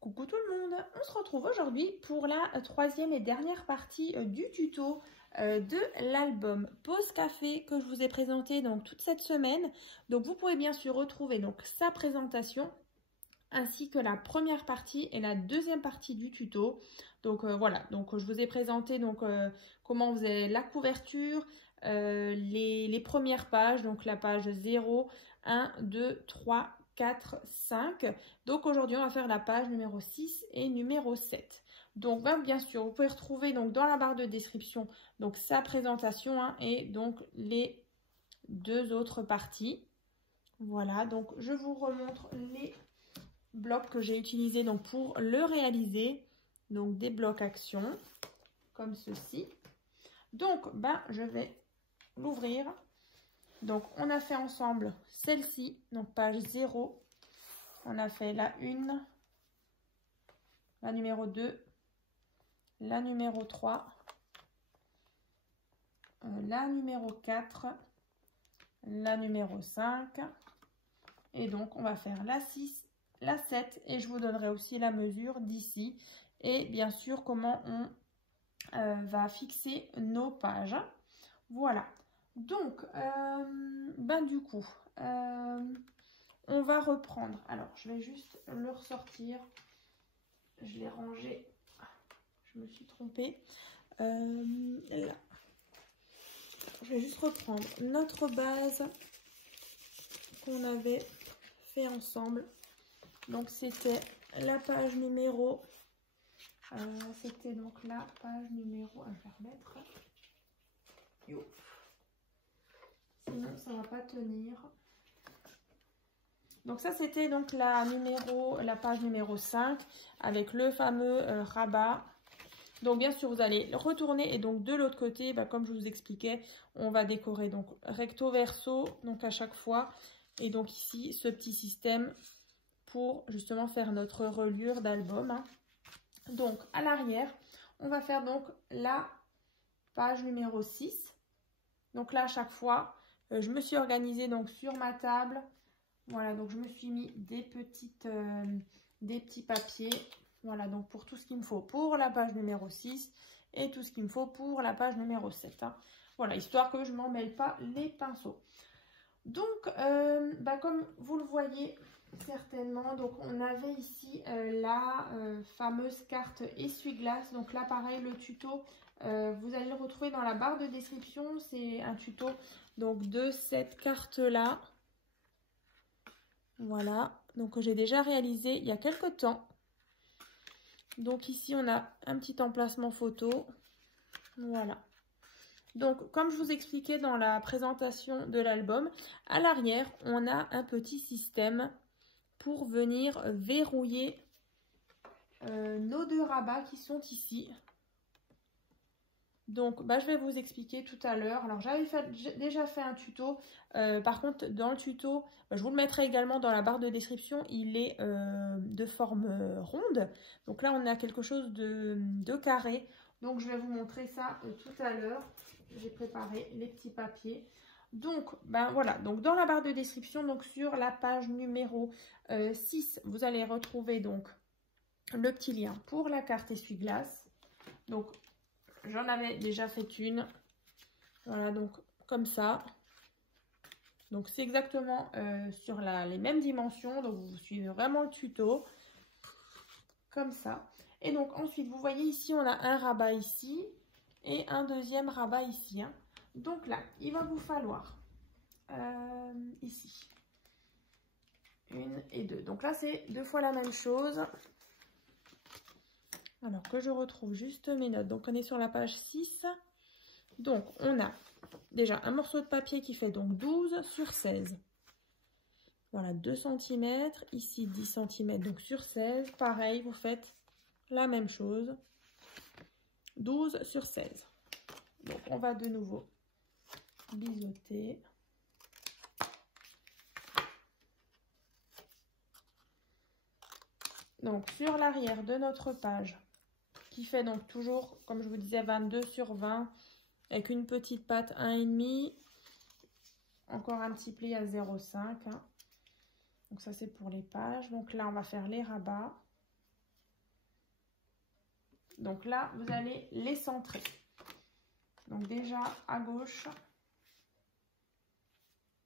Coucou tout le monde, on se retrouve aujourd'hui pour la troisième et dernière partie du tuto de l'album Pause Café que je vous ai présenté donc toute cette semaine. Donc vous pouvez bien sûr retrouver donc sa présentation ainsi que la première partie et la deuxième partie du tuto. Donc voilà, donc je vous ai présenté donc comment on faisait la couverture, les premières pages, donc la page 0, 1, 2, 3, 4, 5. Donc aujourd'hui on va faire la page numéro 6 et numéro 7. Donc bien sûr vous pouvez retrouver donc dans la barre de description donc sa présentation et donc les deux autres parties. Voilà, donc je vous remontre les blocs que j'ai utilisés donc pour le réaliser. Donc des blocs actions comme ceci. Donc je vais l'ouvrir. Donc on a fait ensemble celle-ci, donc page 0. On a fait la 1, la numéro 2, la numéro 3, la numéro 4, la numéro 5. Et donc on va faire la 6, la 7 et je vous donnerai aussi la mesure d'ici. Et bien sûr comment on va fixer nos pages. Voilà. Donc, du coup, on va reprendre. Alors, je vais juste le ressortir. Je l'ai rangé. Je me suis trompée. Là. Je vais juste reprendre notre base qu'on avait fait ensemble. Donc, c'était la page numéro... c'était donc la page numéro... Je vais remettre. Yo. Sinon ça va pas tenir. Donc ça c'était donc la page numéro 5 avec le fameux rabat. Donc bien sûr vous allez retourner et donc de l'autre côté comme je vous expliquais on va décorer donc recto verso donc à chaque fois et donc ici ce petit système pour justement faire notre reliure d'album. Donc à l'arrière on va faire donc la page numéro 6. Donc là à chaque fois je me suis organisée donc sur ma table. Voilà, donc je me suis mis des petits papiers. Voilà, donc pour tout ce qu'il me faut pour la page numéro 6 et tout ce qu'il me faut pour la page numéro 7. Voilà, histoire que je ne m'en mêle pas les pinceaux. Donc, comme vous le voyez certainement, donc on avait ici la fameuse carte essuie-glace. Donc là, pareil, le tuto, vous allez le retrouver dans la barre de description. C'est un tuto donc de cette carte-là. Voilà, donc j'ai déjà réalisé il y a quelques temps. Donc ici, on a un petit emplacement photo. Voilà. Donc, comme je vous expliquais dans la présentation de l'album, à l'arrière, on a un petit système pour venir verrouiller nos deux rabats qui sont ici. Donc, je vais vous expliquer tout à l'heure. Alors, j'ai déjà fait un tuto. Par contre, dans le tuto, je vous le mettrai également dans la barre de description. Il est de forme ronde. Donc là, on a quelque chose de carré. Donc, je vais vous montrer ça tout à l'heure. J'ai préparé les petits papiers. Donc, voilà. Donc, dans la barre de description, donc sur la page numéro 6, vous allez retrouver donc le petit lien pour la carte essuie-glace. Donc, j'en avais déjà fait une. Voilà, donc comme ça. Donc c'est exactement sur les mêmes dimensions. Donc vous suivez vraiment le tuto. Comme ça. Et donc ensuite, vous voyez ici, on a un rabat ici. Et un deuxième rabat ici. Donc là, il va vous falloir ici. 1 et 2. Donc là, c'est 2 fois la même chose. Alors que je retrouve juste mes notes. Donc on est sur la page 6. Donc on a déjà un morceau de papier qui fait donc 12 sur 16. Voilà, 2 cm. Ici 10 cm donc sur 16. Pareil, vous faites la même chose. 12 sur 16. Donc on va de nouveau biseauter. Donc sur l'arrière de notre page, qui fait donc toujours, comme je vous disais, 22 sur 20, avec une petite patte 1,5, encore un petit pli à 0,5. Donc ça c'est pour les pages. Donc là on va faire les rabats. Donc là, vous allez les centrer. Donc déjà, à gauche,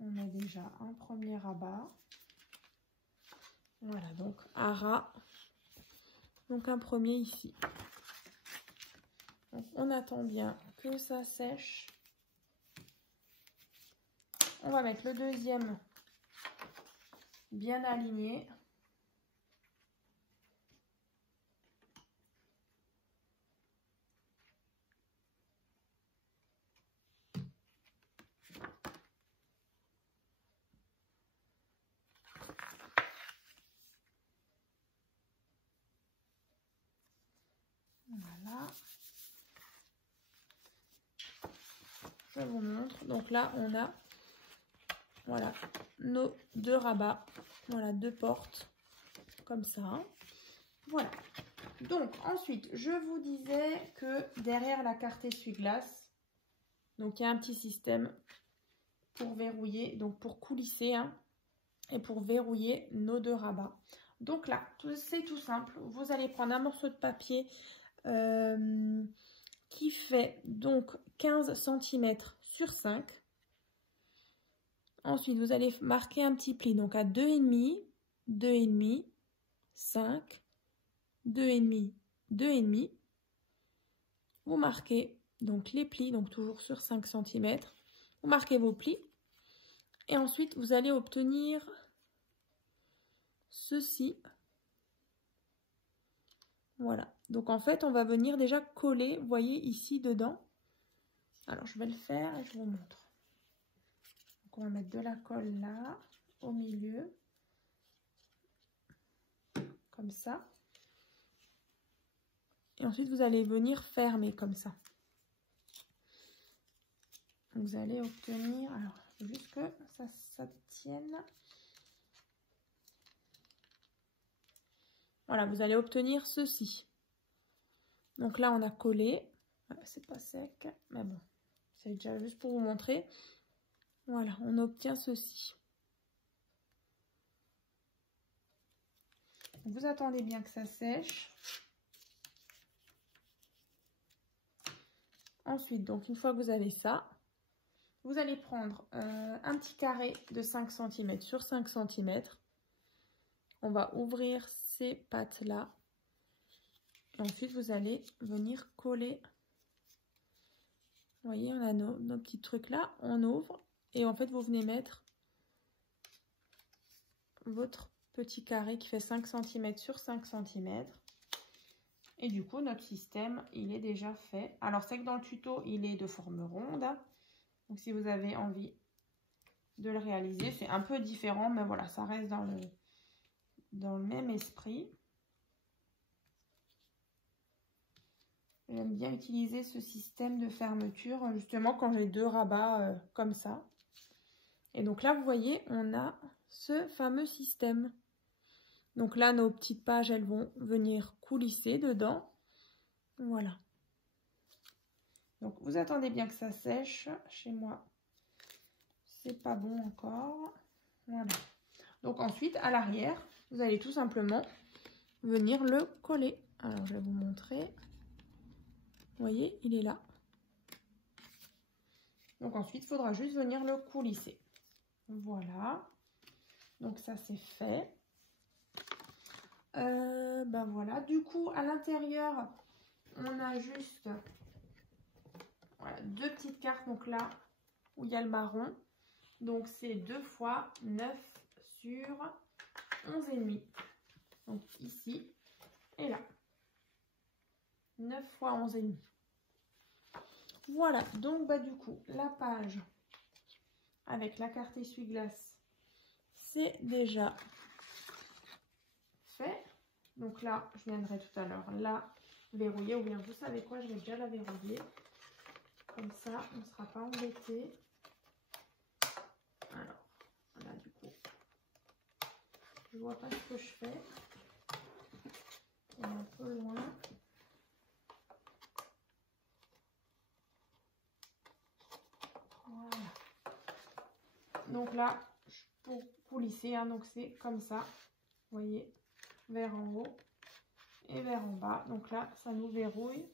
on a déjà un premier rabat. Voilà, donc à ras. Donc un premier ici. Donc on attend bien que ça sèche. On va mettre le deuxième bien aligné. Voilà. Je vous montre. Donc là, on a voilà nos deux rabats. Voilà, deux portes comme ça. Voilà. Donc ensuite, je vous disais que derrière la carte essuie-glace, donc il y a un petit système pour verrouiller, donc pour coulisser hein, et pour verrouiller nos deux rabats. Donc là, c'est tout simple. Vous allez prendre un morceau de papier qui fait donc 15 cm sur 5. Ensuite, vous allez marquer un petit pli, donc à 2,5, 2,5, 5, 2,5, 2,5. Vous marquez donc les plis, donc toujours sur 5 cm. Vous marquez vos plis. Et ensuite, vous allez obtenir ceci. Voilà. Donc en fait, on va venir déjà coller, vous voyez, ici dedans. Alors, je vais le faire et je vous montre. Donc, on va mettre de la colle là, au milieu. Comme ça. Et ensuite, vous allez venir fermer comme ça. Vous allez obtenir, alors, juste que ça tienne. Voilà, vous allez obtenir ceci. Donc là, on a collé. C'est pas sec, mais bon, c'est déjà juste pour vous montrer. Voilà, on obtient ceci. Vous attendez bien que ça sèche. Ensuite, donc une fois que vous avez ça, vous allez prendre un petit carré de 5 cm sur 5 cm. On va ouvrir ces pattes-là. Ensuite, vous allez venir coller. Vous voyez, on a nos petits trucs là. On ouvre et en fait, vous venez mettre votre petit carré qui fait 5 cm sur 5 cm. Et du coup, notre système, il est déjà fait. Alors, c'est que dans le tuto, il est de forme ronde. Donc, si vous avez envie de le réaliser, c'est un peu différent, mais voilà, ça reste dans le même esprit. J'aime bien utiliser ce système de fermeture, justement, quand j'ai deux rabats comme ça. Et donc là, vous voyez, on a ce fameux système. Donc là, nos petites pages, elles vont venir coulisser dedans. Voilà. Donc, vous attendez bien que ça sèche. Chez moi, c'est pas bon encore. Voilà. Donc ensuite, à l'arrière, vous allez tout simplement venir le coller. Alors, je vais vous montrer. Vous voyez, il est là. Donc ensuite, il faudra juste venir le coulisser. Voilà. Donc ça, c'est fait. Ben voilà. Du coup, à l'intérieur, on a juste voilà, deux petites cartes. Donc là, où il y a le marron. Donc c'est 2 fois 9 sur 11,5. Donc ici et là. 9 fois 11,5. Voilà, donc bah du coup, la page avec la carte essuie-glace, c'est déjà fait. Donc là, je viendrai tout à l'heure la verrouiller, ou bien vous savez quoi, je vais déjà la verrouiller. Comme ça, on ne sera pas embêté. Alors, là du coup, je vois pas ce que je fais. On est un peu loin. Voilà. Donc là, pour coulisser, hein, donc c'est comme ça. Vous voyez, vers en haut. et vers en bas. Donc là, ça nous verrouille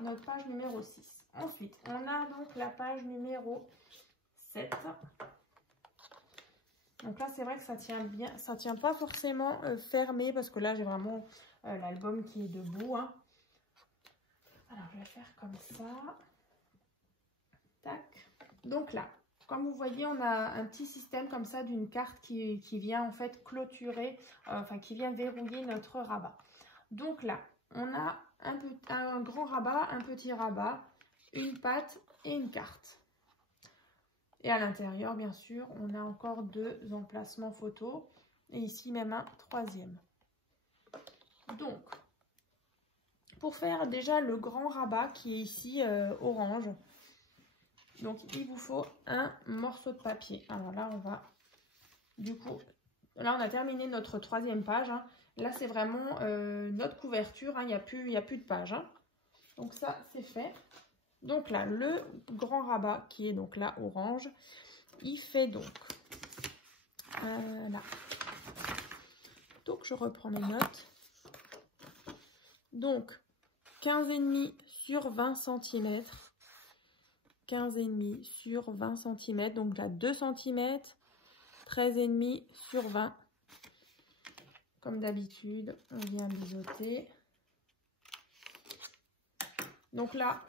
notre page numéro 6. Ensuite, on a donc la page numéro 7. Donc là, c'est vrai que ça tient bien, ça tient pas forcément fermé parce que là, j'ai vraiment l'album qui est debout. Hein. Alors, je vais faire comme ça. Tac. Donc là, comme vous voyez, on a un petit système comme ça d'une carte qui vient en fait clôturer, enfin qui vient verrouiller notre rabat. Donc là, on a un grand rabat, un petit rabat, une patte et une carte. Et à l'intérieur, bien sûr, on a encore 2 emplacements photos et ici même un 3e. Donc, pour faire déjà le grand rabat qui est ici orange, donc il vous faut un morceau de papier. Alors là, on va, du coup, là on a terminé notre 3e page. Hein. Là, c'est vraiment notre couverture. Hein. Il n'y a plus de page. Hein. Donc ça, c'est fait. Donc là, le grand rabat qui est donc là orange, il fait donc là. Donc je reprends mes notes. Donc 15,5 sur 20 cm. 15,5 sur 20 cm. Donc là 2 cm. 13,5 sur 20. Comme d'habitude, on vient biseauter. Donc là,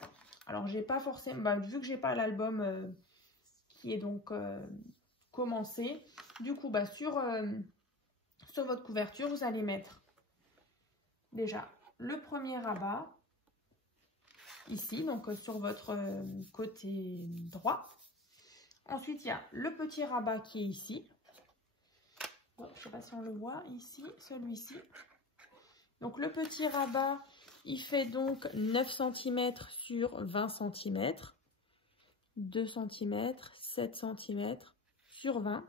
alors j'ai pas forcément, vu que j'ai pas l'album qui est donc commencé, du coup sur votre couverture, vous allez mettre déjà le premier rabat ici, donc sur votre côté droit. Ensuite, il y a le petit rabat qui est ici. Bon, je ne sais pas si on le voit ici, celui-ci. Donc le petit rabat, il fait donc 9 cm sur 20 cm, 2 cm, 7 cm sur 20.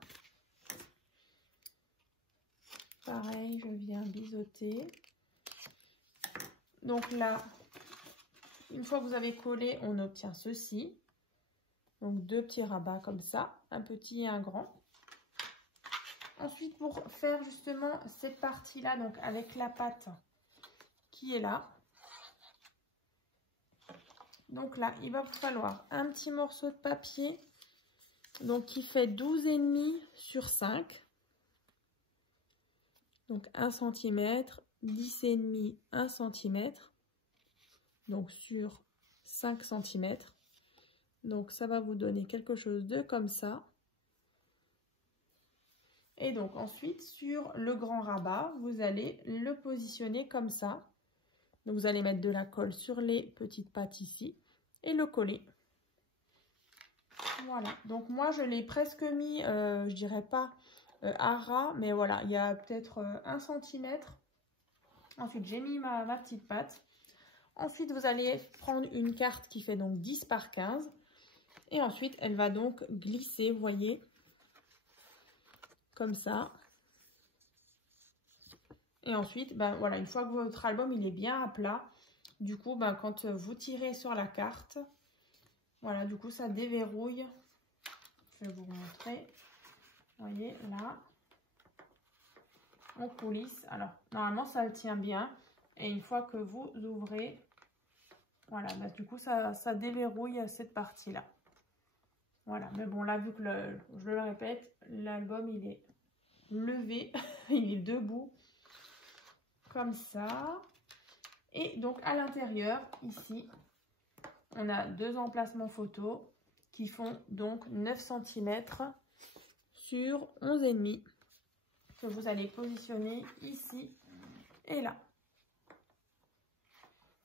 Pareil, je viens biseauter. Donc là, une fois que vous avez collé, on obtient ceci. Donc 2 petits rabats comme ça, un petit et un grand. Ensuite, pour faire justement cette partie-là, donc avec la patte qui est là. Donc là, il va vous falloir un petit morceau de papier, donc qui fait 12,5 sur 5. Donc 1 cm, 10,5, 1 cm. Donc sur 5 cm. Donc ça va vous donner quelque chose de comme ça. Et donc ensuite, sur le grand rabat, vous allez le positionner comme ça. Donc vous allez mettre de la colle sur les petites pattes ici et le coller. Voilà, donc moi je l'ai presque mis, je dirais pas à ras, mais voilà, il y a peut-être 1 cm. Ensuite j'ai mis ma petite patte. Ensuite vous allez prendre une carte qui fait donc 10 par 15. Et ensuite elle va donc glisser, vous voyez, comme ça. Et ensuite, voilà, une fois que votre album il est bien à plat, du coup, quand vous tirez sur la carte, voilà, du coup, ça déverrouille. Je vais vous montrer. Vous voyez, là, on coulisse. Alors, normalement, ça le tient bien. Et une fois que vous ouvrez, voilà, du coup, ça déverrouille cette partie-là. Voilà, mais bon, là, vu que, je le répète, l'album, il est levé, il est debout. Comme ça. Et donc à l'intérieur, ici, on a 2 emplacements photos qui font donc 9 cm sur 11,5 que vous allez positionner ici et là.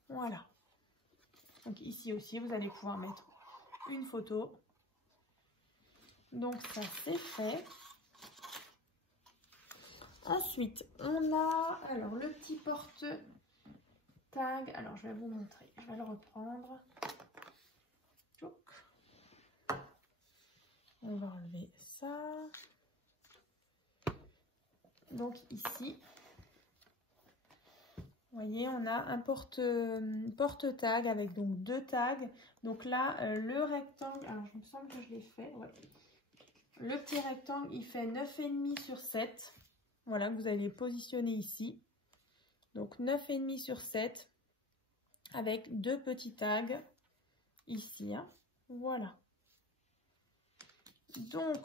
Voilà. Donc ici aussi, vous allez pouvoir mettre une photo. Donc ça, c'est fait. Ensuite, on a alors le petit porte-tag. Alors, je vais vous montrer. Je vais le reprendre. On va enlever ça. Donc ici, vous voyez, on a un porte-tag avec donc 2 tags. Donc là, le rectangle, alors je me semble que je l'ai fait. Ouais. Le petit rectangle, il fait 9,5 sur 7. Voilà, que vous allez positionner ici. Donc 9,5 sur 7 avec 2 petits tags ici. Hein. Voilà. Donc,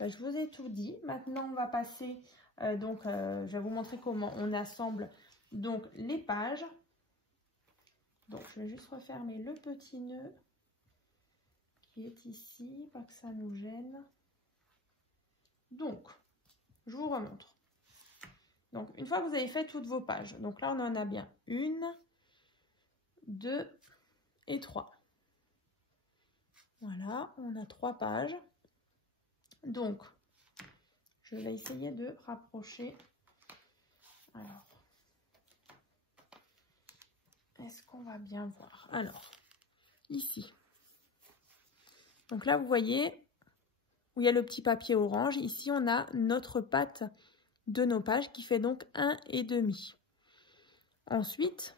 je vous ai tout dit. Maintenant, on va passer, je vais vous montrer comment on assemble donc les pages. Donc, je vais juste refermer le petit nœud qui est ici, pas que ça nous gêne. Donc, je vous remontre. Donc, une fois que vous avez fait toutes vos pages, donc là, on en a bien 1, 2 et 3. Voilà, on a 3 pages. Donc, je vais essayer de rapprocher. Alors, est-ce qu'on va bien voir? Alors, ici. Donc là, vous voyez où il y a le petit papier orange. Ici, on a notre patte de nos pages qui fait donc 1,5. Ensuite,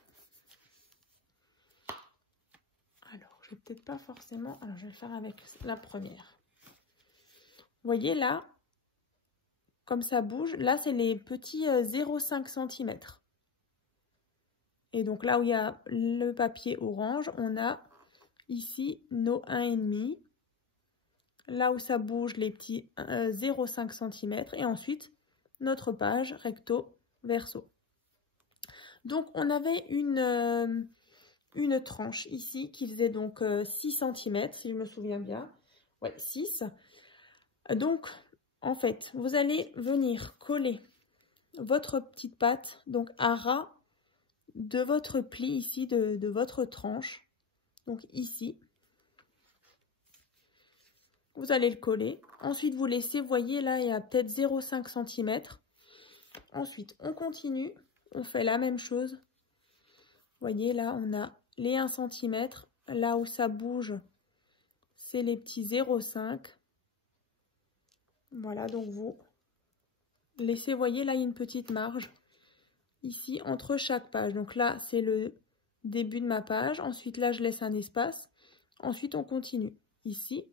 alors, je vais peut-être pas forcément... Alors, je vais le faire avec la première. Vous voyez là, comme ça bouge, là, c'est les petits 0,5 cm. Et donc là où il y a le papier orange, on a ici nos 1,5. Là où ça bouge, les petits 0,5 cm. Et ensuite, notre page recto verso. Donc, on avait une tranche ici qui faisait donc 6 cm, si je me souviens bien. Ouais, 6. Donc, en fait, vous allez venir coller votre petite patte donc à ras de votre pli ici, de votre tranche. Donc ici, vous allez le coller. Ensuite, vous laissez, vous voyez là, il y a peut-être 0,5 cm. Ensuite, on continue. On fait la même chose. Vous voyez là, on a les 1 cm. Là où ça bouge, c'est les petits 0,5. Voilà, donc vous laissez, vous voyez là, il y a une petite marge. Ici, entre chaque page. Donc là, c'est le début de ma page. Ensuite, là, je laisse un espace. Ensuite, on continue ici.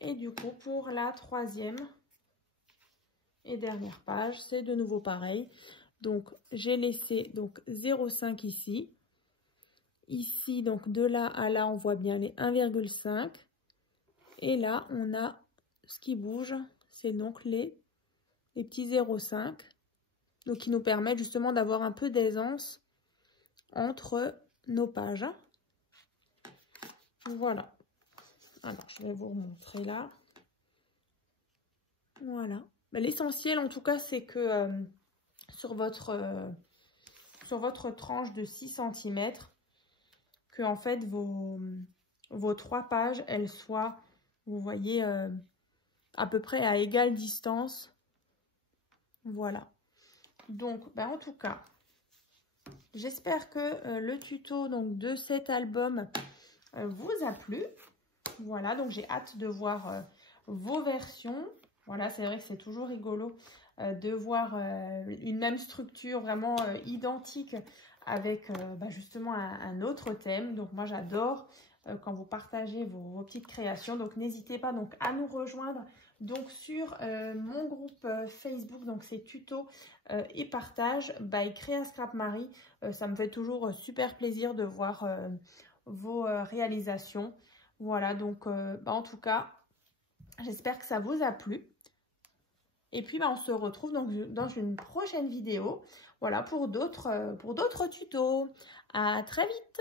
Et du coup, pour la troisième et dernière page, c'est de nouveau pareil. Donc, j'ai laissé donc 0,5 ici. Ici, donc de là à là, on voit bien les 1,5. Et là, on a ce qui bouge. C'est donc les petits 0,5. Donc, qui nous permettent justement d'avoir un peu d'aisance entre nos pages. Voilà. Alors, je vais vous remontrer là. Voilà. L'essentiel, en tout cas, c'est que sur votre tranche de 6 cm, que en fait, vos 3 pages, elles soient, vous voyez, à peu près à égale distance. Voilà. Donc, en tout cas, j'espère que le tuto donc, de cet album vous a plu. Voilà, donc j'ai hâte de voir vos versions. Voilà, c'est vrai que c'est toujours rigolo de voir une même structure vraiment identique avec justement un autre thème. Donc moi j'adore quand vous partagez vos petites créations. Donc n'hésitez pas donc à nous rejoindre donc sur mon groupe Facebook. Donc c'est tuto et partage by Créa Scrap Marie. Ça me fait toujours super plaisir de voir vos réalisations. Voilà, donc en tout cas, j'espère que ça vous a plu. Et puis, on se retrouve donc dans une prochaine vidéo, voilà, pour d'autres tutos. À très vite!